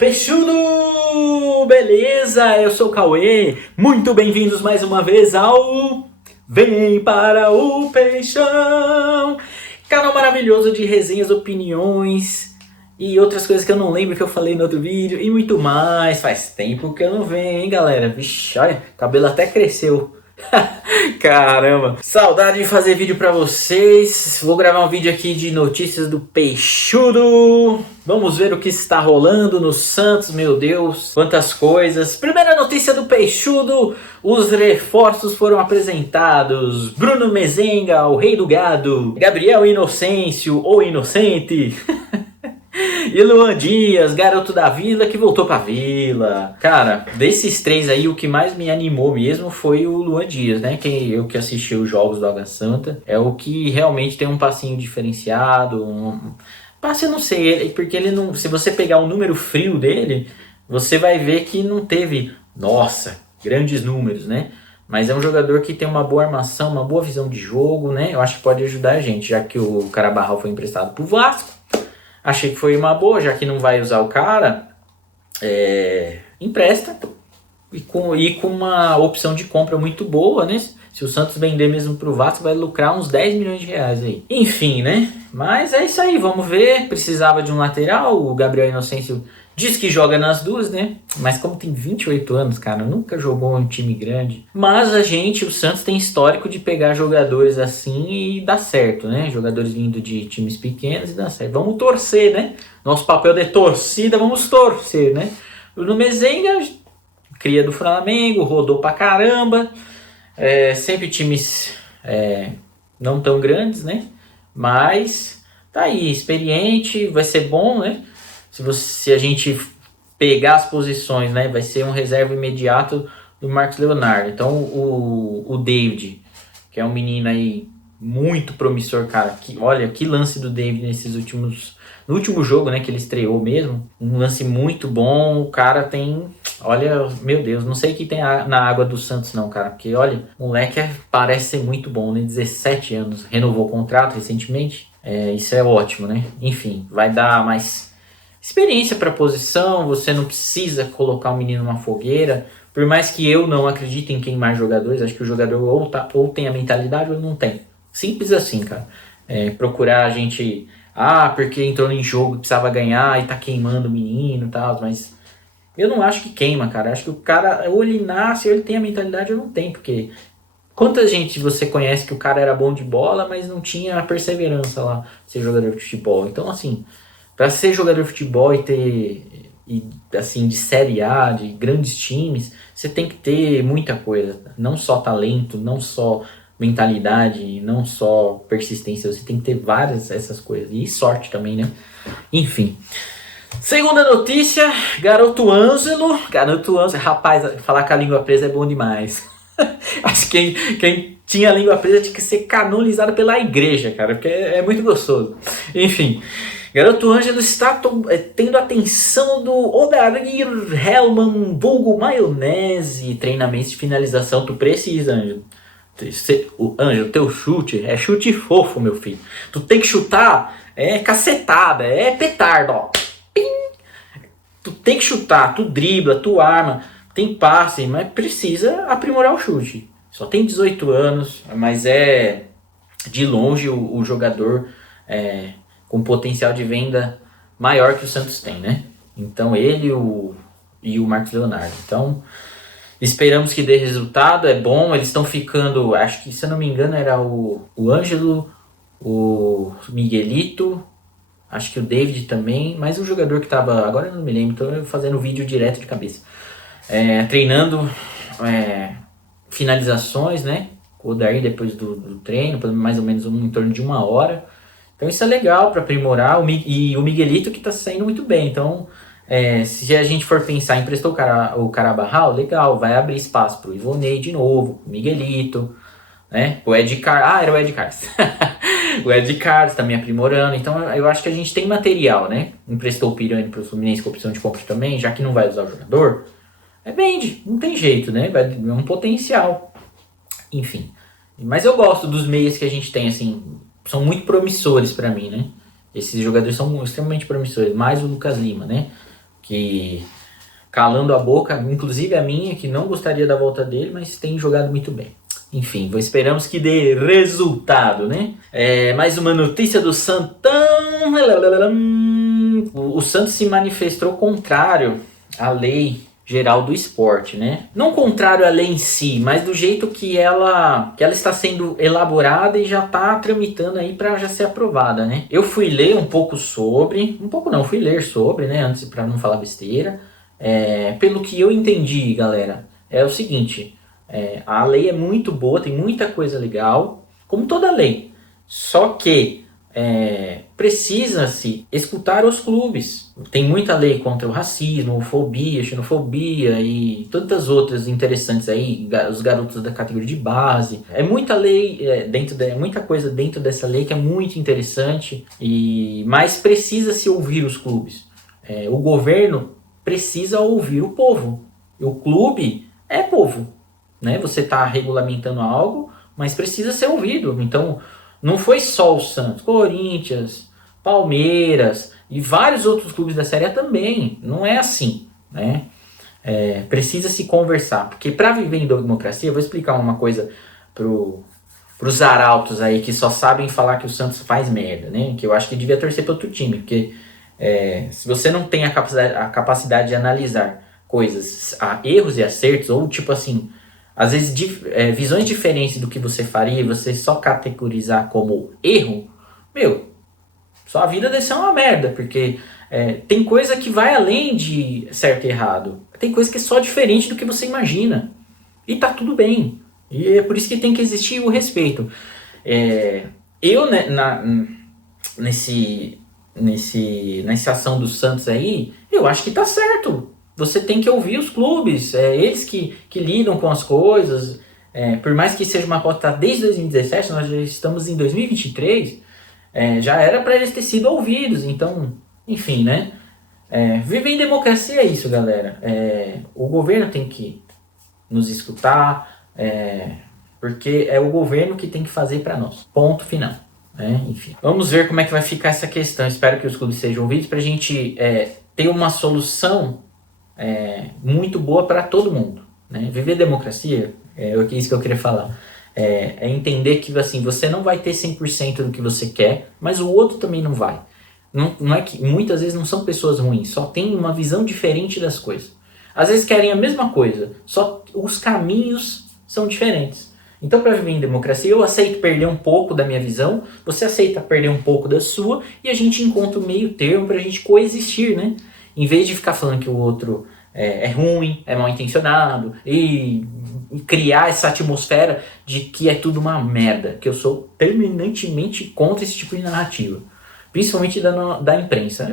Peixudo! Beleza? Eu sou o Cauê. Muito bem-vindos mais uma vez ao Vem para o Peixão! Canal maravilhoso de resenhas, opiniões e outras coisas que eu não lembro que eu falei no outro vídeo e muito mais. Faz tempo que eu não venho, hein, galera? Vixe, olha, o cabelo até cresceu. Caramba, saudade de fazer vídeo pra vocês. Vou gravar um vídeo aqui de notícias do Peixudo. Vamos ver o que está rolando no Santos, meu Deus, quantas coisas. Primeira notícia do Peixudo: os reforços foram apresentados. Bruno Mezenga, o rei do gado. Gabriel Inocêncio, o inocente. E Luan Dias, garoto da Vila, que voltou pra Vila. Cara, desses três aí, o que mais me animou mesmo foi o Luan Dias, né? Eu que assisti os jogos do Água Santa. É o que realmente tem um passinho diferenciado. Passe, eu não sei, porque ele não. Se você pegar o número frio dele, você vai ver que não teve, nossa, grandes números, né? Mas é um jogador que tem uma boa armação, uma boa visão de jogo, né? Eu acho que pode ajudar a gente, já que o Carabarral foi emprestado pro Vasco. Achei que foi uma boa, já que não vai usar o cara, empresta e com uma opção de compra muito boa, né? Se o Santos vender mesmo pro Vasco, vai lucrar uns 10 milhões de reais aí. Enfim, né? Mas é isso aí, vamos ver. Precisava de um lateral, o Gabriel Inocêncio diz que joga nas duas, né? Mas como tem 28 anos, cara, nunca jogou em um time grande. Mas o Santos tem histórico de pegar jogadores assim e dar certo, né? Jogadores vindo de times pequenos e dar certo. Vamos torcer, né? Nosso papel de torcida, vamos torcer, né? O Bruno Mezenga, cria do Flamengo, rodou pra caramba. Sempre times não tão grandes, né? Mas tá aí, experiente, vai ser bom, né? Se a gente pegar as posições, né, vai ser um reserva imediato do Marcos Leonardo. Então o David, que é um menino aí muito promissor, cara. Olha, que lance do David no último jogo, né, que ele estreou mesmo. Um lance muito bom, o cara tem... Olha, meu Deus, não sei o que tem na água do Santos não, cara. Porque, olha, o moleque parece ser muito bom, né? 17 anos, renovou o contrato recentemente. Isso é ótimo, né? Enfim, vai dar mais experiência para a posição, você não precisa colocar o menino numa fogueira. Por mais que eu não acredite em queimar jogadores, acho que o jogador ou tem a mentalidade ou não tem. Simples assim, cara. Procurar a gente... porque entrou em jogo, precisava ganhar e tá queimando o menino e tal, mas... Eu não acho que queima, cara. Acho que o cara, ou ele nasce, ou ele tem a mentalidade, ou não tem. Porque quanta gente você conhece que o cara era bom de bola, mas não tinha a perseverança lá de ser jogador de futebol. Então, assim, para ser jogador de futebol assim, de Série A, de grandes times, você tem que ter muita coisa. Não só talento, não só mentalidade, não só persistência. Você tem que ter várias essas coisas. E sorte também, né? Enfim... Segunda notícia, Garoto Ângelo, rapaz, falar com a língua presa é bom demais. Acho que quem tinha a língua presa tinha que ser canonizado pela igreja, cara, porque é muito gostoso. Enfim, Garoto Ângelo está tendo atenção do Odair Hellman, vulgo maionese, treinamentos de finalização. Tu precisa, Ângelo. Ângelo, teu chute é chute fofo, meu filho. Tu tem que chutar, cacetada, petardo, ó. Tu tem que chutar, tu dribla, tu arma, tem passe, mas precisa aprimorar o chute. Só tem 18 anos, mas é de longe o jogador com potencial de venda maior que o Santos tem, né? Então ele e o Marcos Leonardo. Então esperamos que dê resultado, é bom. Eles estão ficando, acho que se eu não me engano era o Ângelo, o Miguelito... Acho que o David também, mas o jogador que tava... Agora eu não me lembro, tô fazendo vídeo direto de cabeça. Treinando finalizações, né? O Odair depois do treino, mais ou menos em torno de 1 hora. Então isso é legal para aprimorar. E o Miguelito que tá saindo muito bem. Então, se a gente for pensar, emprestou o Carabarral, legal, vai abrir espaço pro Ivonei de novo, o Miguelito, né? O Ed Carlos. Era o Ed Carlos. O Ed Carlos tá me aprimorando. Então eu acho que a gente tem material, né? Emprestou o Pirani pro Fluminense com opção de compra também, já que não vai usar o jogador. Vende, não tem jeito, né? É um potencial. Enfim. Mas eu gosto dos meias que a gente tem, assim. São muito promissores pra mim, né? Esses jogadores são extremamente promissores. Mais o Lucas Lima, né? que calando a boca, inclusive a minha, que não gostaria da volta dele, mas tem jogado muito bem. Enfim, esperamos que dê resultado, né? Mais uma notícia do Santão. O Santos se manifestou contrário à lei geral do esporte, né? Não contrário à lei em si, mas do jeito que ela está sendo elaborada e já está tramitando aí para já ser aprovada, né? Eu fui ler um pouco sobre, fui ler sobre, né? Antes, para não falar besteira. Pelo que eu entendi, galera, é o seguinte: a lei é muito boa, tem muita coisa legal, como toda lei. Só que precisa-se escutar os clubes. Tem muita lei contra o racismo, homofobia, xenofobia e tantas outras interessantes aí, os garotos da categoria de base. É muita lei, muita coisa dentro dessa lei que é muito interessante, mas precisa-se ouvir os clubes. O governo precisa ouvir o povo. E o clube é povo, né? Você está regulamentando algo, mas precisa ser ouvido. Então, não foi só o Santos, Corinthians, Palmeiras e vários outros clubes da Série A também. Não é assim, né? Precisa se conversar. Porque para viver em democracia, eu vou explicar uma coisa pros arautos aí que só sabem falar que o Santos faz merda, né? Que eu acho que devia torcer para outro time, porque se você não tem a capacidade de analisar coisas, erros e acertos, ou tipo assim, às vezes visões diferentes do que você faria, você só categorizar como erro, sua vida deve ser uma merda, porque tem coisa que vai além de certo e errado, tem coisa que é só diferente do que você imagina, e tá tudo bem, e é por isso que tem que existir o respeito. Eu, né, nessa ação do Santos aí, eu acho que tá certo. Você tem que ouvir os clubes, eles que lidam com as coisas. Por mais que seja uma pauta desde 2017, nós já estamos em 2023, já era para eles ter sido ouvidos. Então, enfim, né? Viver em democracia é isso, galera. O governo tem que nos escutar, porque é o governo que tem que fazer para nós. Ponto final. Enfim, vamos ver como é que vai ficar essa questão. Espero que os clubes sejam ouvidos para a gente ter uma solução muito boa para todo mundo, né? Viver democracia, é isso que eu queria falar. Entender que assim, você não vai ter 100% do que você quer, mas o outro também não vai. Não é que muitas vezes não são pessoas ruins, só tem uma visão diferente das coisas. Às vezes querem a mesma coisa, só os caminhos são diferentes. Então, para viver em democracia, eu aceito perder um pouco da minha visão, você aceita perder um pouco da sua, e a gente encontra o meio termo para a gente coexistir, né? Em vez de ficar falando que o outro é ruim, é mal intencionado, e criar essa atmosfera de que é tudo uma merda, que eu sou terminantemente contra esse tipo de narrativa. Principalmente da imprensa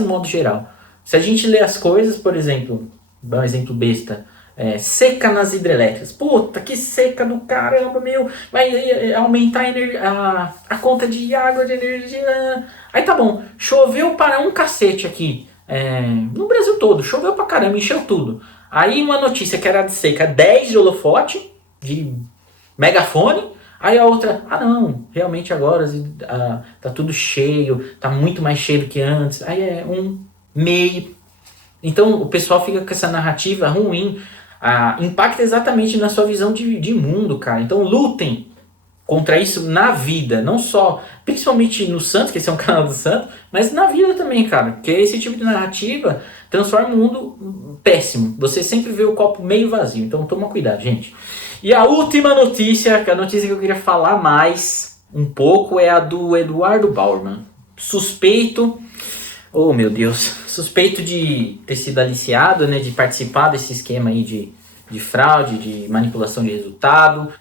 no modo geral. Se a gente lê as coisas, por exemplo, dá um exemplo besta, seca nas hidrelétricas. Puta, que seca do caramba, meu. Vai aumentar a conta de água, de energia. Aí tá bom, choveu para um cacete aqui. No Brasil todo, choveu pra caramba, encheu tudo. Aí uma notícia que era de seca, 10 de holofote, de megafone. Aí a outra, não, realmente agora tá tudo cheio, tá muito mais cheio do que antes. Aí é um meio. Então o pessoal fica com essa narrativa ruim, impacta exatamente na sua visão de mundo, cara. Então lutem contra isso na vida, não só, principalmente no Santos, que esse é um canal do Santos, mas na vida também, cara. Porque esse tipo de narrativa transforma o mundo péssimo. Você sempre vê o copo meio vazio, então toma cuidado, gente. E a última notícia, a notícia que eu queria falar mais um pouco é a do Eduardo Bauerman. Suspeito, oh meu Deus, suspeito de ter sido aliciado, né, de participar desse esquema aí de fraude, de manipulação de resultado.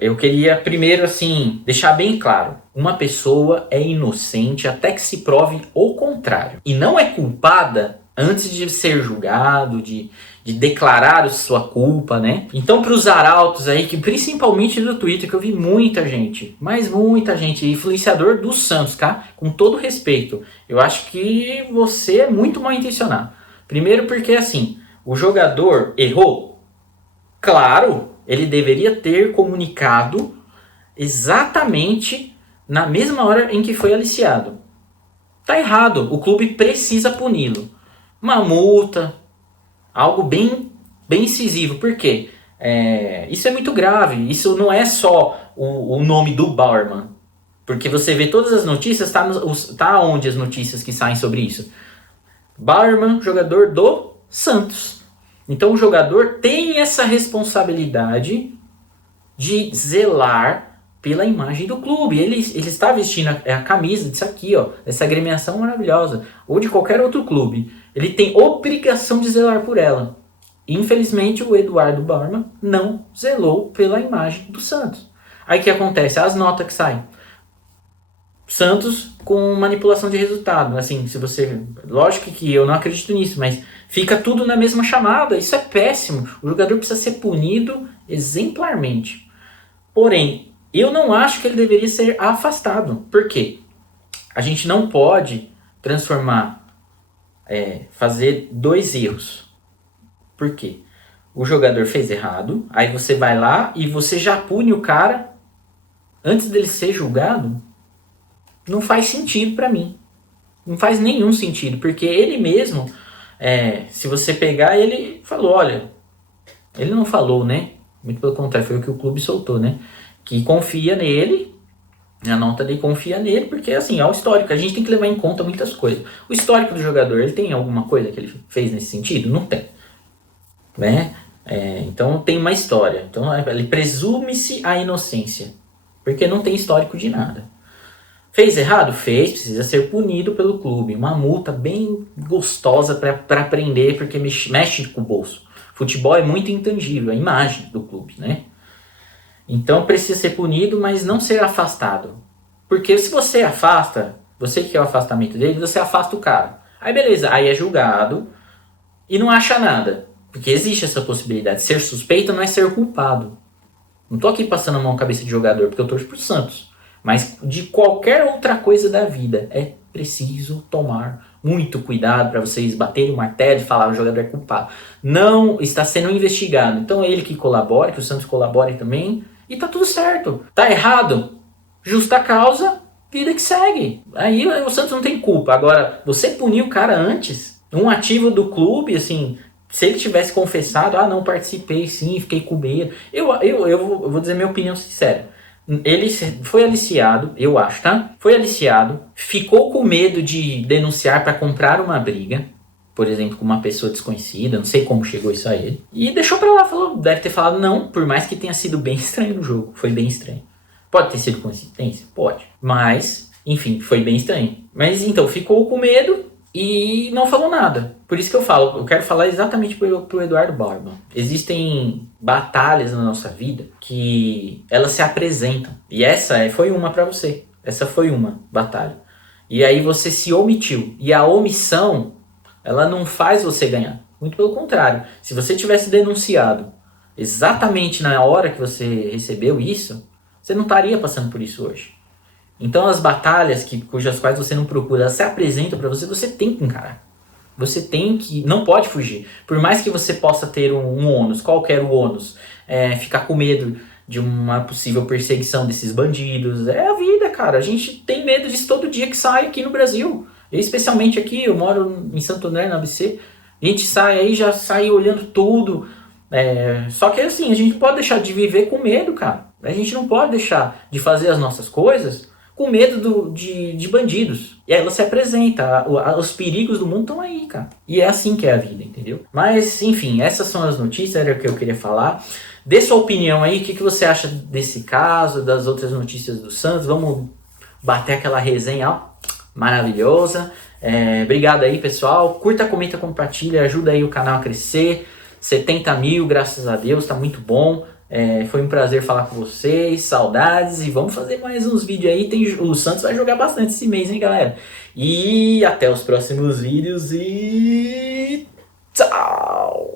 Eu queria primeiro, assim, deixar bem claro. Uma pessoa é inocente até que se prove o contrário. E não é culpada antes de ser julgado, de declarar sua culpa, né? Então, para os arautos aí, que principalmente do Twitter, que eu vi muita gente, mas muita gente, influenciador do Santos, tá? Com todo respeito, eu acho que você é muito mal intencionado. Primeiro porque, assim, o jogador errou. Claro, ele deveria ter comunicado exatamente na mesma hora em que foi aliciado. Tá errado, o clube precisa puni-lo. uma multa, algo bem incisivo. Por quê? Isso é muito grave. Isso não é só o nome do Bauerman. Porque você vê todas as notícias, tá onde as notícias que saem sobre isso? Bauerman, jogador do Santos. Então o jogador tem essa responsabilidade de zelar pela imagem do clube. Ele está vestindo a camisa disso aqui, ó, essa agremiação maravilhosa, ou de qualquer outro clube. Ele tem obrigação de zelar por ela. Infelizmente, o Eduardo Bauerman não zelou pela imagem do Santos. Aí o que acontece? As notas que saem. Santos com manipulação de resultado. Assim, se você... Lógico que eu não acredito nisso, mas fica tudo na mesma chamada. Isso é péssimo. O jogador precisa ser punido exemplarmente. Porém, eu não acho que ele deveria ser afastado. Por quê? A gente não pode transformar, fazer dois erros. Por quê? O jogador fez errado, aí você vai lá e você já pune o cara antes dele ser julgado. Não faz sentido pra mim. Não faz nenhum sentido, porque ele mesmo, se você pegar, ele falou, olha, ele não falou, né? Muito pelo contrário, foi o que o clube soltou, né? Que confia nele, a nota dele confia nele, porque assim, é o histórico, a gente tem que levar em conta muitas coisas. O histórico do jogador, ele tem alguma coisa que ele fez nesse sentido? Não tem. Né? Então tem uma história. Então ele presume-se a inocência, porque não tem histórico de nada. Fez errado? Fez, precisa ser punido pelo clube. Uma multa bem gostosa para aprender, porque mexe com o bolso. Futebol é muito intangível, a imagem do clube, né? Então precisa ser punido, mas não ser afastado. Porque se você afasta, você que quer o afastamento dele, você afasta o cara. Aí beleza, aí é julgado e não acha nada. Porque existe essa possibilidade. Ser suspeito não é ser culpado. Não tô aqui passando a mão na cabeça de jogador, porque eu torço pro Santos. Mas de qualquer outra coisa da vida, é preciso tomar muito cuidado para vocês baterem o martelo e falar o jogador é culpado. Não está sendo investigado. Então é ele que colabora, que o Santos colabore também. E tá tudo certo. Tá errado? Justa causa, vida que segue. Aí o Santos não tem culpa. Agora, você punir o cara antes, um ativo do clube, assim... Se ele tivesse confessado, não participei sim, fiquei com medo. Eu vou dizer minha opinião sincera. Ele foi aliciado, eu acho, tá? Foi aliciado, ficou com medo de denunciar para comprar uma briga, por exemplo, com uma pessoa desconhecida, não sei como chegou isso a ele. E deixou pra lá, deve ter falado não, por mais que tenha sido bem estranho no jogo. Foi bem estranho. Pode ter sido coincidência? Pode. Mas, enfim, foi bem estranho. Mas então, ficou com medo e não falou nada. Por isso que eu quero falar exatamente pro Eduardo Bauerman. Existem batalhas na nossa vida que elas se apresentam. E essa foi uma pra você. Essa foi uma batalha. E aí você se omitiu. E a omissão, ela não faz você ganhar. Muito pelo contrário. Se você tivesse denunciado exatamente na hora que você recebeu isso, você não estaria passando por isso hoje. Então as batalhas cujas quais você não procura, elas se apresentam para você, você tem que encarar. Você tem que... Não pode fugir. Por mais que você possa ter um ônus, qualquer ônus, ficar com medo de uma possível perseguição desses bandidos. É a vida, cara. A gente tem medo disso todo dia que sai aqui no Brasil. Eu, especialmente aqui, eu moro em Santo André, na ABC. A gente sai aí, já sai olhando tudo. Só que assim, a gente pode deixar de viver com medo, cara. A gente não pode deixar de fazer as nossas coisas com medo de bandidos. E aí ela se apresenta, os perigos do mundo estão aí, cara. E é assim que é a vida, entendeu? Mas, enfim, essas são as notícias, era o que eu queria falar. Dê sua opinião aí, o que você acha desse caso, das outras notícias do Santos. Vamos bater aquela resenha, ó, maravilhosa. Obrigado aí, pessoal. Curta, comenta, compartilha, ajuda aí o canal a crescer. 70 mil, graças a Deus, tá muito bom. Foi um prazer falar com vocês, saudades, e vamos fazer mais uns vídeos aí. O Santos vai jogar bastante esse mês, hein, galera? E até os próximos vídeos e tchau!